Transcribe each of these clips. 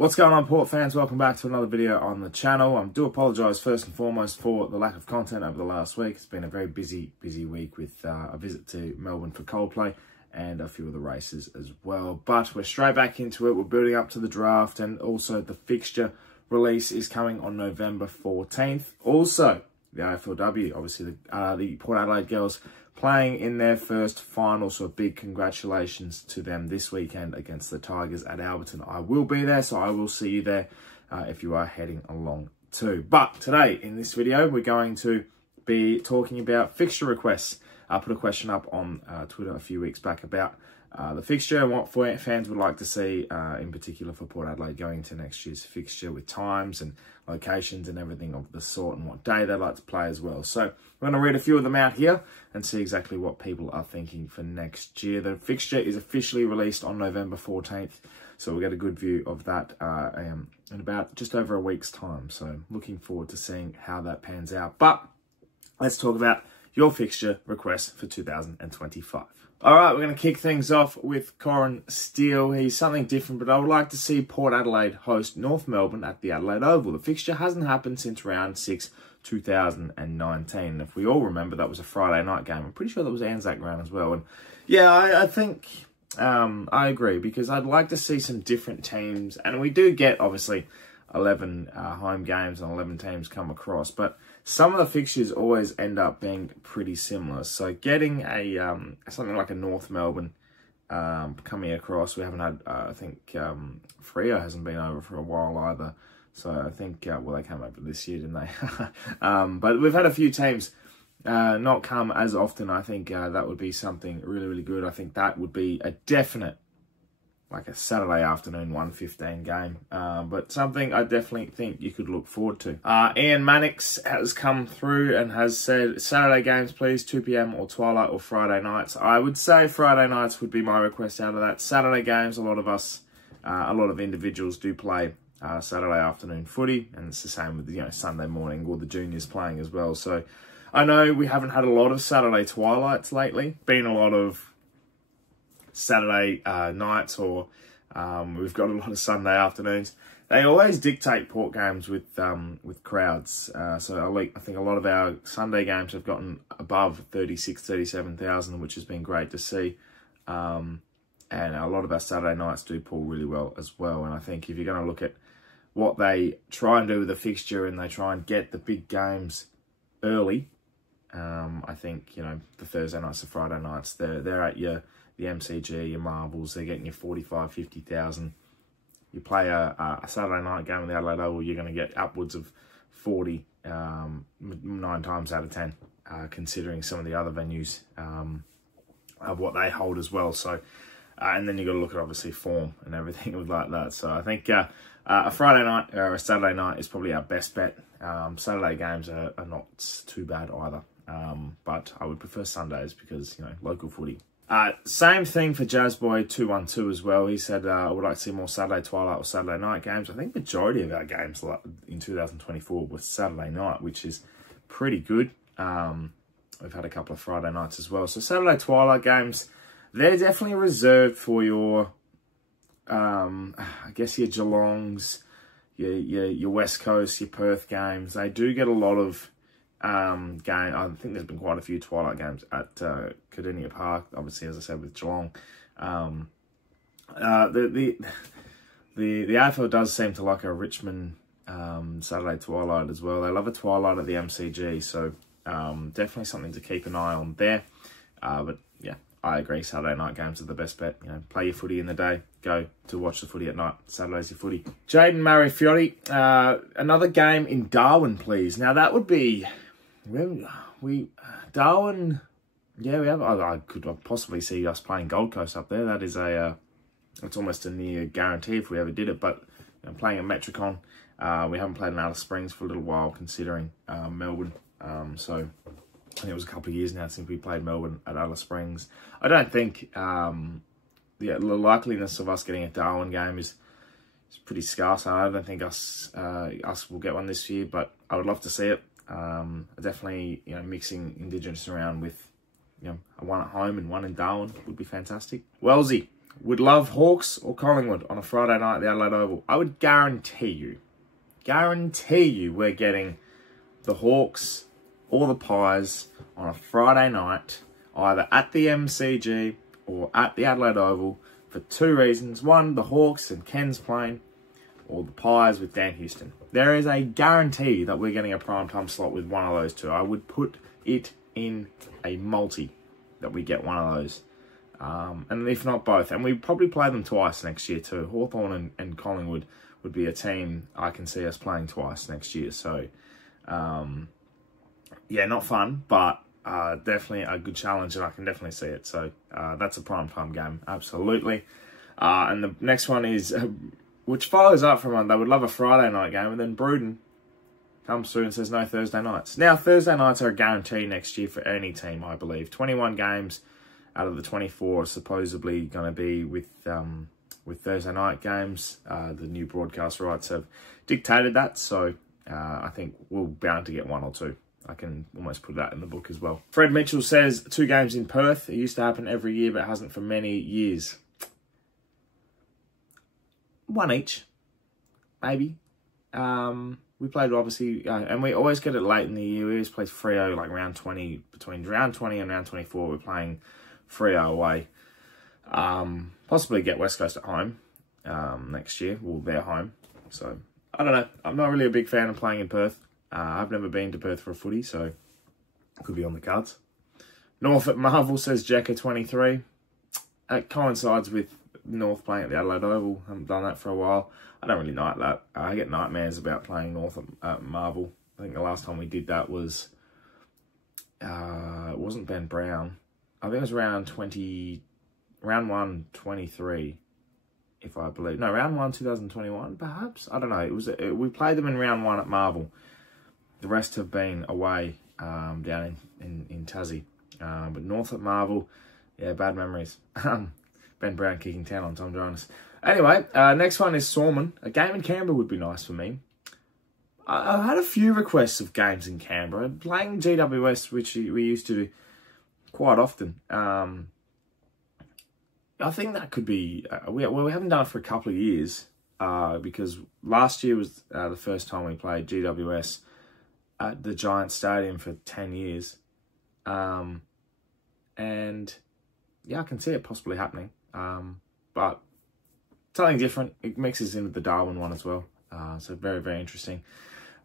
What's going on, Port fans? Welcome back to another video on the channel. I do apologise first and foremost for the lack of content over the last week. It's been a very busy week with a visit to Melbourne for Coldplay and a few of the races as well. But we're straight back into it. We're building up to the draft, and also the fixture release is coming on November 14th. Also, the AFLW, obviously the Port Adelaide girls playing in their first final, so a big congratulations to them this weekend against the Tigers at Alberton. I will be there, so I will see you there if you are heading along too. But today, in this video, we're going to be talking about fixture requests. I put a question up on Twitter a few weeks back about the fixture and what fans would like to see, in particular for Port Adelaide going into next year's fixture, with times and locations and everything of the sort, and what day they'd like to play as well. So I'm going to read a few of them out here and see exactly what people are thinking for next year. The fixture is officially released on November 14th, so we'll get a good view of that in about just over a week's time. So looking forward to seeing how that pans out. But let's talk about your fixture requests for 2025. All right, we're going to kick things off with Corin Steele. He's something different, but I would like to see Port Adelaide host North Melbourne at the Adelaide Oval. The fixture hasn't happened since round 6, 2019. If we all remember, that was a Friday night game. I'm pretty sure that was Anzac round as well. And yeah, I think I agree, because I'd like to see some different teams. And we do get, obviously, 11 home games and 11 teams come across, but some of the fixtures always end up being pretty similar. So getting a something like a North Melbourne coming across, we haven't had, I think Freo hasn't been over for a while either. So I think, well, they came over this year, didn't they? But we've had a few teams not come as often. I think that would be something really good. I think that would be a definite, like a Saturday afternoon 1:15 game, but something I definitely think you could look forward to. Ian Mannix has come through and has said, Saturday games please, 2 PM or twilight or Friday nights. I would say Friday nights would be my request out of that. Saturday games, a lot of individuals do play Saturday afternoon footy, and it's the same with Sunday morning, or the juniors playing as well. So I know we haven't had a lot of Saturday twilights lately, been a lot of Saturday nights, or we've got a lot of Sunday afternoons. They always dictate Port games with crowds. So I think a lot of our Sunday games have gotten above 36, 37,000, which has been great to see. And a lot of our Saturday nights do pull really well as well. And I think if you're going to look at what they try and do with the fixture, and they try and get the big games early, I think, the Thursday nights, the Friday nights, they're at the MCG, your Marvels, they're getting you 45, 50,000. You play a Saturday night game in the Adelaide Oval, you're going to get upwards of 40, 9 times out of 10, considering some of the other venues of what they hold as well. So, and then you've got to look at, obviously, form and everything like that. So I think a Friday night or a Saturday night is probably our best bet. Saturday games are not too bad either, but I would prefer Sundays because, local footy. Same thing for Jazzboy212 as well. He said, I would like to see more Saturday twilight or Saturday night games. I think majority of our games in 2024 were Saturday night, which is pretty good. We've had a couple of Friday nights as well. So Saturday twilight games, they're definitely reserved for your, I guess, your Geelongs, your West Coast, your Perth games. They do get a lot of game. I think there's been quite a few twilight games at Cardinia Park, obviously, as I said, with Geelong. The AFL does seem to like a Richmond Saturday twilight as well. They love a twilight at the MCG, so definitely something to keep an eye on there. But yeah, I agree, Saturday night games are the best bet. Play your footy in the day, go to watch the footy at night. Saturday's your footy. Jaden Marifiotti, another game in Darwin, please. Now that would be, Darwin, yeah, we have. I could possibly see us playing Gold Coast up there. That is it's almost a near guarantee if we ever did it. But playing at Metricon, we haven't played in Alice Springs for a little while, considering Melbourne. So I think it was a couple of years now since we played Melbourne at Alice Springs. I don't think the likeliness of us getting a Darwin game is pretty scarce. I don't think us will get one this year, but I would love to see it. Definitely, mixing Indigenous around with, one at home and one in Darwin would be fantastic. Wellesley, would love Hawks or Collingwood on a Friday night at the Adelaide Oval. I would guarantee you we're getting the Hawks or the Pies on a Friday night, either at the MCG or at the Adelaide Oval, for two reasons. One, the Hawks and Ken's playing, or the Pies with Dan Houston. There is a guarantee that we're getting a primetime slot with one of those two. I would put it in a multi that we get one of those. And if not both. And we probably play them twice next year too. Hawthorn and Collingwood would be a team I can see us playing twice next year. So, yeah, not fun, but definitely a good challenge, and I can definitely see it. So that's a primetime game, absolutely. And the next one is... which follows up from one, they would love a Friday night game, and then Bruden comes through and says no Thursday nights. Now, Thursday nights are a guarantee next year for any team, I believe. 21 games out of the 24 are supposedly going to be with Thursday night games. The new broadcast rights have dictated that, so I think we're bound to get one or two. I can almost put that in the book as well. Fred Mitchell says 2 games in Perth. It used to happen every year, but hasn't for many years. 1 each, maybe. We played, obviously, and we always get it late in the year. We always play Freo, like round 20. Between round 20 and round 24, we're playing Freo away. Possibly get West Coast at home next year. Well, they're home. So, I don't know. I'm not really a big fan of playing in Perth. I've never been to Perth for a footy, so it could be on the cards. North at Marvel says Jekka 23. It coincides with North playing at the Adelaide Oval. I haven't done that for a while. I don't really like that. I get nightmares about playing North at Marvel. I think the last time we did that was... it wasn't Ben Brown. I think it was round 1, 23, if I believe. No, round 1, 2021, perhaps? I don't know. It was we played them in round 1 at Marvel. The rest have been away down in Tassie. But North at Marvel, yeah, bad memories. Ben Brown kicking 10 on Tom Jonas. Anyway, next one is Stormont. A game in Canberra would be nice for me. I've had a few requests of games in Canberra. Playing GWS, which we used to do quite often. I think that could be... we haven't done it for a couple of years. Because last year was the first time we played GWS at the Giant Stadium for 10 years. And yeah, I can see it possibly happening. But something different. It mixes in with the Darwin one as well. So very, very interesting.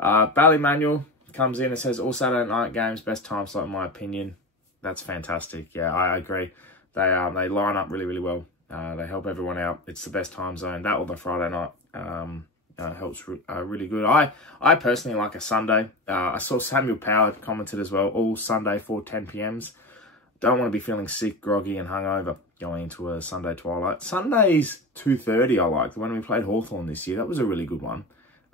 Ballymanuel comes in and says, all Saturday night games, best time slot in my opinion. That's fantastic. Yeah, I agree. They line up really, really well. They help everyone out. It's the best time zone. That or the Friday night helps really good. I personally like a Sunday. I saw Samuel Power commented as well, all Sunday 4:10 p.m s. Don't want to be feeling sick, groggy and hungover going into a Sunday twilight. Sundays 2:30 I liked. When we played Hawthorn this year, that was a really good one.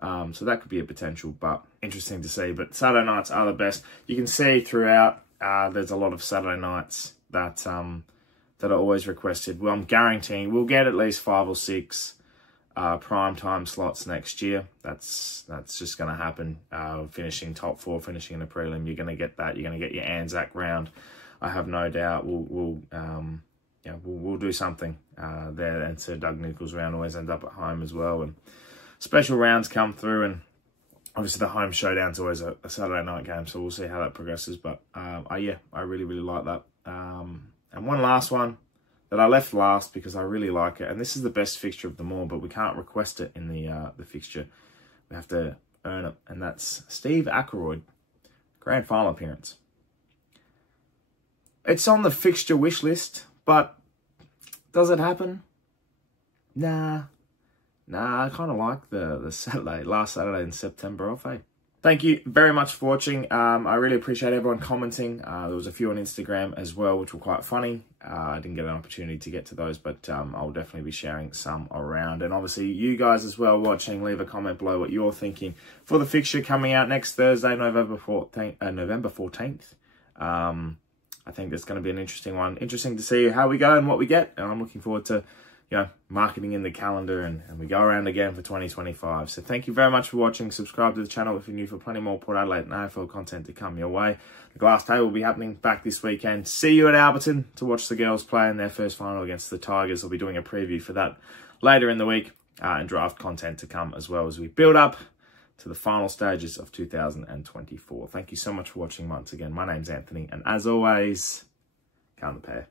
So that could be a potential, but interesting to see. But Saturday nights are the best. You can see throughout, there's a lot of Saturday nights that are always requested. Well, I'm guaranteeing we'll get at least 5 or 6 prime time slots next year. That's just going to happen. Finishing top 4, finishing in a prelim, you're going to get that. You're going to get your Anzac round. I have no doubt we'll do something there. And so Doug Nichols round always ends up at home as well. And special rounds come through, and obviously the home showdown's always a Saturday night game. So we'll see how that progresses. But yeah, I really, really like that. And one last one that I left last because I really like it. And this is the best fixture of them all, but we can't request it in the fixture. We have to earn it. And that's Steve Ackroyd, grand final appearance. It's on the fixture wish list, but does it happen? Nah, I kind of like the last Saturday in September off, eh? Thank you very much for watching. I really appreciate everyone commenting. There was a few on Instagram as well, which were quite funny. I didn't get an opportunity to get to those, but I'll definitely be sharing some around. And obviously, you guys as well watching, leave a comment below what you're thinking for the fixture coming out next Thursday, November 14th. I think that's going to be an interesting one. Interesting to see how we go and what we get. And I'm looking forward to, marketing in the calendar, and we go around again for 2025. So thank you very much for watching. Subscribe to the channel if you're new for plenty more Port Adelaide and AFL content to come your way. The glass table will be happening back this weekend. See you at Alberton to watch the girls play in their first final against the Tigers. I'll be doing a preview for that later in the week, and draft content to come as well as we build up to the final stages of 2024. Thank you so much for watching once again. My name's Anthony, and as always, count the pair.